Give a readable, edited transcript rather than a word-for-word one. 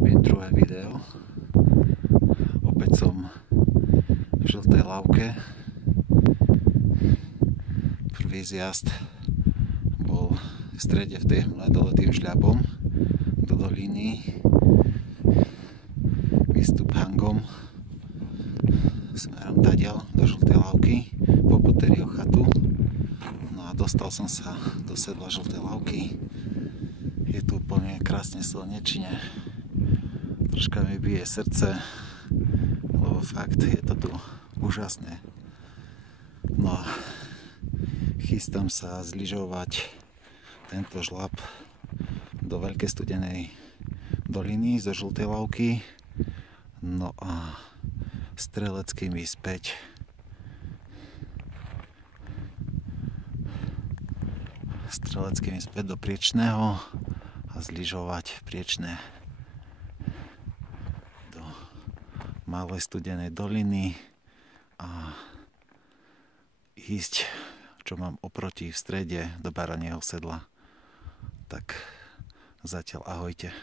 Robím druhé video. Opäť som v Žltej Lávke. Prvý zjazd bol v strede v tej mladoletým žľabom do doliny. Výstup hangom smerom tadiaľ do Žltej Lávky po Poterio chatu. No a dostal som sa do sedla Žltej Lávky. Je tu úplne krásne slnečne. Troška mi bije srdce, lebo fakt je to tu úžasné. No a chystám sa zlyžovať tento žľab do Veľkej Studenej doliny zo Žltej Lávky. No a streleckým ísť späť. Streleckým ísť späť do Priečného a zlyžovať Priečné do Malej Studenej doliny a ísť, čo mám oproti v strede, do Baranieho sedla. Tak zatiaľ ahojte.